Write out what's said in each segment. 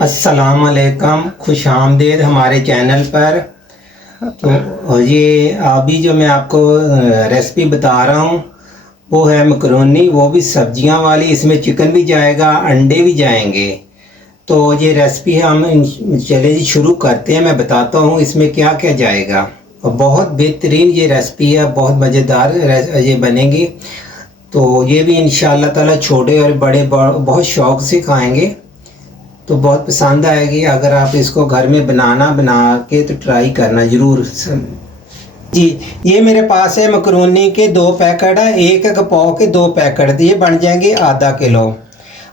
अस्सलाम वालेकुम, खुश आमदीद हमारे चैनल पर। तो ये अभी जो मैं आपको रेसिपी बता रहा हूँ वो है मकरोनी, वो भी सब्जियां वाली। इसमें चिकन भी जाएगा, अंडे भी जाएंगे। तो ये रेसिपी हम चले जी शुरू करते हैं। मैं बताता हूँ इसमें क्या क्या जाएगा। और बहुत बेहतरीन ये रेसिपी है, बहुत मज़ेदार ये बनेगी। तो ये भी इंशाअल्लाह ताला छोटे और बड़े बहुत शौक़ से खाएंगे, तो बहुत पसंद आएगी। अगर आप इसको घर में बना के तो ट्राई करना ज़रूर जी। ये मेरे पास है मकरोनी के 2 पैकेट है, एक पाव के 2 पैकेट, ये बन जाएंगे आधा किलो।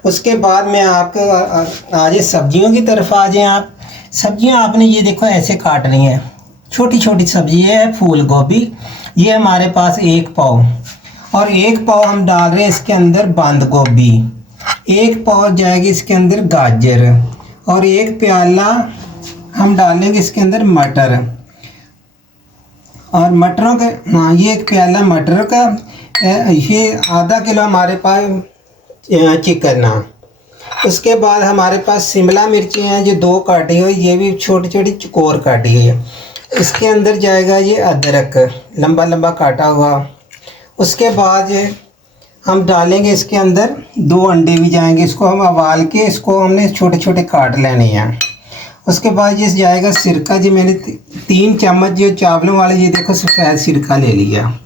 उसके बाद मैं आपको आज सब्जियों की तरफ आ जाएं। आप सब्जियां आपने ये देखो ऐसे काटनी है, छोटी छोटी सब्जी है। फूल गोभी ये हमारे पास 1 पाव, और 1 पाव हम डाल रहे हैं इसके अंदर बंद गोभी। 1 पाव जाएगी इसके अंदर गाजर, और 1 प्याला हम डालेंगे इसके अंदर मटर। और मटरों के ये 1 प्याला मटर का, ये आधा किलो हमारे पास चिकन है। उसके बाद हमारे पास शिमला मिर्ची हैं जो 2 काटी हुई, ये भी छोटी छोटी चकोर काटी हुई है। इसके अंदर जाएगा ये अदरक लंबा लंबा काटा हुआ। उसके बाद हम डालेंगे इसके अंदर 2 अंडे भी जाएंगे। इसको हम उबाल के इसको हमने छोटे छोटे काट लेने हैं। उसके बाद ये जाएगा सिरका जी, मैंने 3 चम्मच जो चावलों वाले, ये देखो सफ़ेद सिरका ले लिया।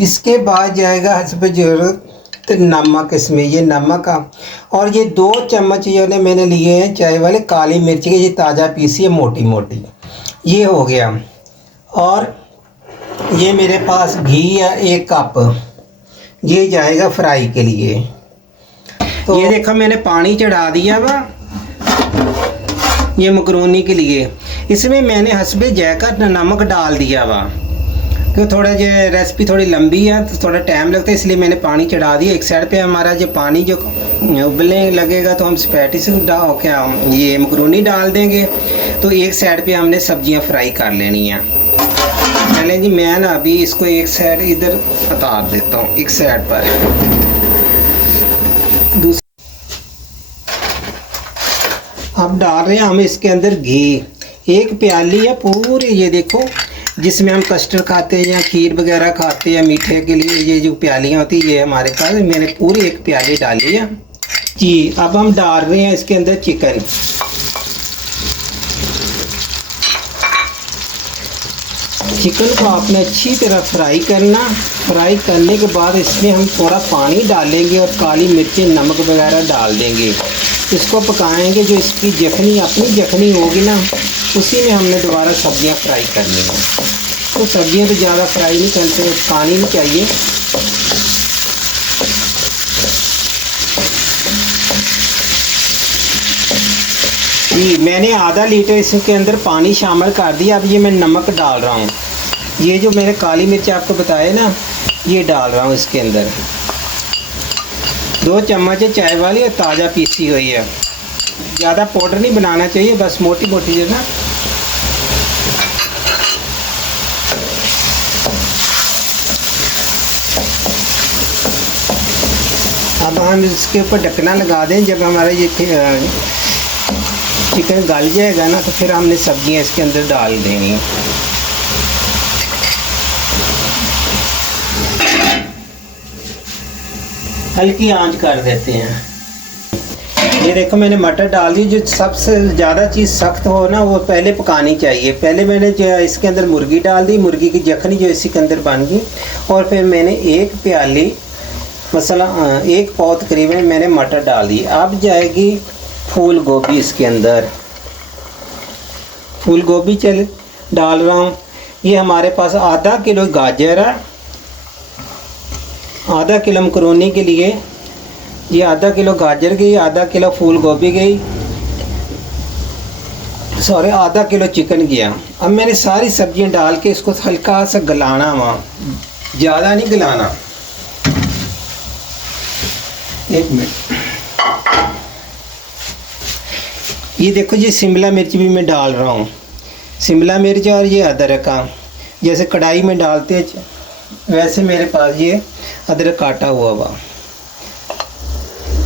इसके बाद जाएगा हस्ब ज़रूरत नमक, इसमें ये नमक का, और ये 2 चम्मच ये मैंने लिए हैं चाय वाले काली मिर्च के, ये ताज़ा पीसी है मोटी मोटी, ये हो गया। और ये मेरे पास घी है 1 कप, ये जाएगा फ्राई के लिए। तो ये देखो मैंने पानी चढ़ा दिया वा ये मकरोनी के लिए। इसमें मैंने हस्बे जायका नमक डाल दिया वा, क्यों थोड़ा जो रेसिपी थोड़ी लंबी है तो थोड़ा टाइम लगता है, इसलिए मैंने पानी चढ़ा दिया। एक साइड पे हमारा जो पानी जो उबलने लगेगा तो हम स्पैटिस ये मकरोनी डाल देंगे। तो एक साइड पे हमने सब्जियां फ्राई कर लेनी हैं। चलें जी, मैं ना अभी इसको एक साइड इधर उतार देता हूँ, एक साइड पर। अब डाल रहे हैं हम इसके अंदर घी। 1 प्याली है पूरी, ये देखो, जिसमें हम कस्टर्ड खाते हैं या खीर वगैरह खाते हैं मीठे के लिए, ये जो प्यालियाँ होती है ये हमारे पास, मैंने पूरी 1 प्याली डाली है जी। अब हम डाल रहे हैं इसके अंदर चिकन। चिकन को आपने अच्छी तरह फ्राई करना। फ्राई करने के बाद इसमें हम थोड़ा पानी डालेंगे और काली मिर्ची नमक वगैरह डाल देंगे। इसको पकाएंगे, जो इसकी जखनी अपनी जखनी होगी ना, उसी में हमने दोबारा सब्जियां फ्राई करनी है। तो सब्जियां तो ज़्यादा फ्राई नहीं करते, पानी नहीं चाहिए। जी, मैंने आधा लीटर इसके अंदर पानी शामिल कर दिया। अब ये मैं नमक डाल रहा हूँ। ये जो मैंने काली मिर्च आपको बताया ना, ये डाल रहा हूँ इसके अंदर। 2 चम्मच चाय वाली और ताज़ा पीसी हुई है। ज़्यादा पाउडर नहीं बनाना चाहिए, बस मोटी मोटी जो ना। अब हम इसके ऊपर ढकना लगा दें। जब हमारा ये चिकन गल जाएगा ना, तो फिर हमने सब्जियां इसके अंदर डाल देंगे। हल्की आंच कर देते हैं। ये देखो मैंने मटर डाल दी। जो सबसे ज़्यादा चीज़ सख्त हो ना, वो पहले पकानी चाहिए। पहले मैंने जो इसके अंदर मुर्गी डाल दी, मुर्गी की जखनी जो इसी के अंदर बन गई। और फिर मैंने 1 प्याली मसाला 1 पाव तकरीबन मैंने मटर डाल दी। अब जाएगी फूल गोभी इसके अंदर। फूल गोभी डाल रहा हूँ। ये हमारे पास आधा किलो गाजर है, आधा किलो मकरोनी के लिए ये आधा किलो गाजर गई, आधा किलो फूल गोभी गई, सॉरी आधा किलो चिकन गया। अब मैंने सारी सब्जियां डाल के इसको हल्का सा गलाना हुआ, ज़्यादा नहीं गलाना। 1 मिनट। ये देखो जी, शिमला मिर्च भी मैं डाल रहा हूँ। शिमला मिर्च और ये अदरक का, जैसे कढ़ाई में डालते हैं वैसे मेरे पास ये अदरक काटा हुआ।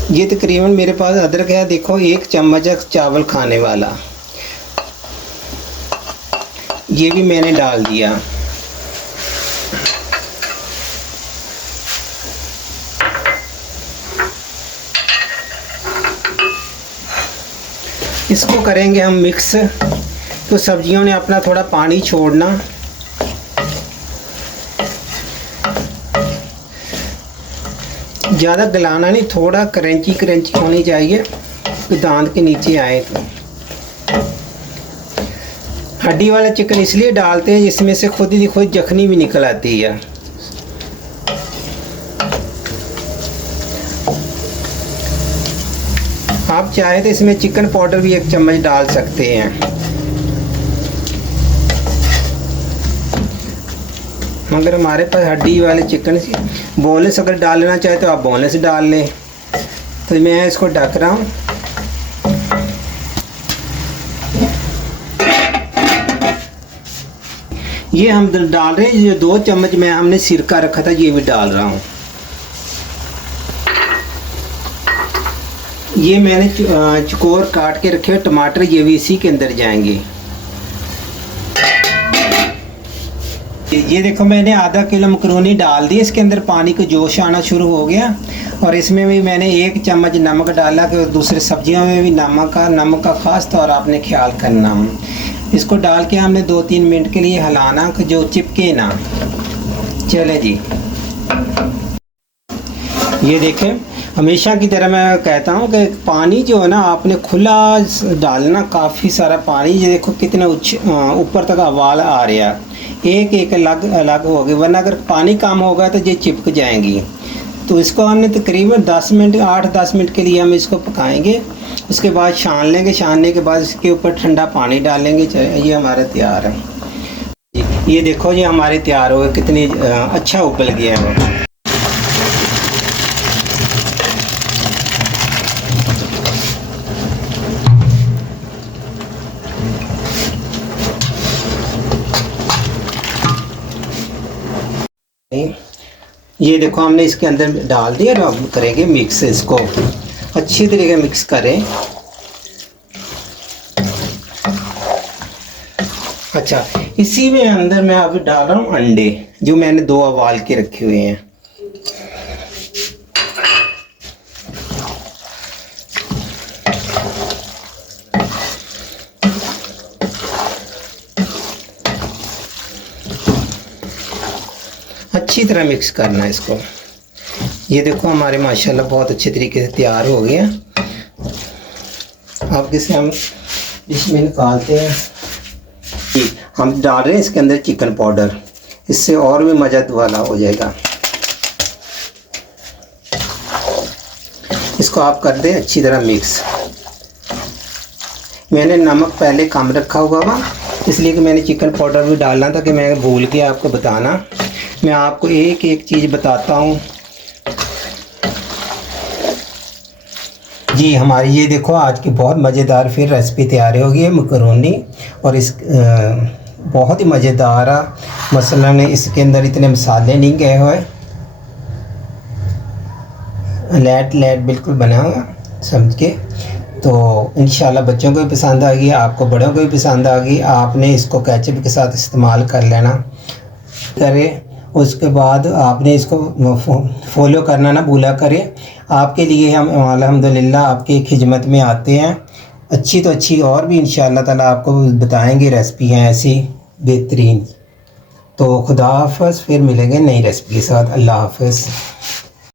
ये तकरीबन मेरे पास अदरक है, देखो 1 चम्मच चावल खाने वाला, ये भी मैंने डाल दिया। इसको करेंगे हम मिक्स। तो सब्जियों ने अपना थोड़ा पानी छोड़ना, ज़्यादा गलाना नहीं, थोड़ा क्रंची क्रंची होनी चाहिए कि दांत के नीचे आए। तो हड्डी वाला चिकन इसलिए डालते हैं जिसमें से खुद ही खुद जखनी भी निकल आती है। आप चाहे तो इसमें चिकन पाउडर भी 1 चम्मच डाल सकते हैं, मगर हमारे पास हड्डी वाले चिकन, बोनलेस अगर डालना चाहे तो आप बोनलेस डाल लें। तो मैं इसको ढक रहा हूँ। ये हम डाल रहे हैं, जो 2 चम्मच में हमने सिरका रखा था ये भी डाल रहा हूँ। ये मैंने चकोर काट के रखे हुए टमाटर, ये भी इसी के अंदर जाएंगे। ये देखो मैंने आधा किलो मकरोनी डाल दी, इसके अंदर पानी को जोश आना शुरू हो गया। और इसमें भी मैंने 1 चम्मच नमक डाला कि दूसरे सब्जियों में भी नमक का ख़ास तौर आपने ख्याल करना। इसको डाल के हमने 2-3 मिनट के लिए हिलाना कि जो चिपके ना। चले जी, ये देखें, हमेशा की तरह मैं कहता हूँ कि पानी जो है ना आपने खुला डालना, काफ़ी सारा पानी। ये देखो कितना ऊपर तक उबाल आ रहा है, एक अलग अलग हो गए, वरना अगर पानी कम होगा तो ये चिपक जाएंगी। तो इसको हमने तकरीबन 10 मिनट 8-10 मिनट के लिए हम इसको पकाएंगे। उसके बाद छान लेंगे, छानने के बाद इसके ऊपर ठंडा पानी डालेंगे। ये हमारा तैयार है। ये देखो ये हमारे तैयार हो गए, कितनी अच्छा उबल गया है। ये देखो हमने इसके अंदर डाल दिया। अब करेंगे मिक्स, इसको अच्छी तरीके मिक्स करें। अच्छा, इसी में अंदर मैं अभी डाल रहा हूँ अंडे, जो मैंने 2 उबाल के रखे हुए हैं। अच्छी तरह मिक्स करना है इसको। ये देखो हमारे माशाल्लाह बहुत अच्छे तरीके से तैयार हो गए हैं। अब इसे हम डिश में निकालते हैं। हम डाल रहे हैं इसके अंदर चिकन पाउडर, इससे और भी मज़ा वाला हो जाएगा। इसको आप कर दें अच्छी तरह मिक्स। मैंने नमक पहले कम रखा हुआ था, इसलिए कि मैंने चिकन पाउडर भी डालना था, कि मैं भूल के आपको बताना। मैं आपको एक चीज़ बताता हूँ जी। हमारी ये देखो आज की बहुत मज़ेदार फिर रेसिपी तैयार हो गई है, मकरोनी। और इस बहुत ही मज़ेदार है। मसलन इसके अंदर इतने मसाले नहीं गए हुए, लेट बिल्कुल बना हुआ समझ के। तो इंशाल्लाह बच्चों को भी पसंद आ गई, आपको बड़ों को भी पसंद आ गई। आपने इसको केचप के साथ इस्तेमाल कर लेना करें। उसके बाद आपने इसको फॉलो करना ना भूला करें। आपके लिए हम अल्हम्दुलिल्लाह आपकी खिदमत में आते हैं। अच्छी तो अच्छी और भी इंशाअल्लाह ताला आपको बताएंगे रेसिपी हैं ऐसी बेहतरीन। तो खुदा हाफ़िज़, फिर मिलेंगे नई रेसिपी के साथ। अल्लाह हाफ़िज़।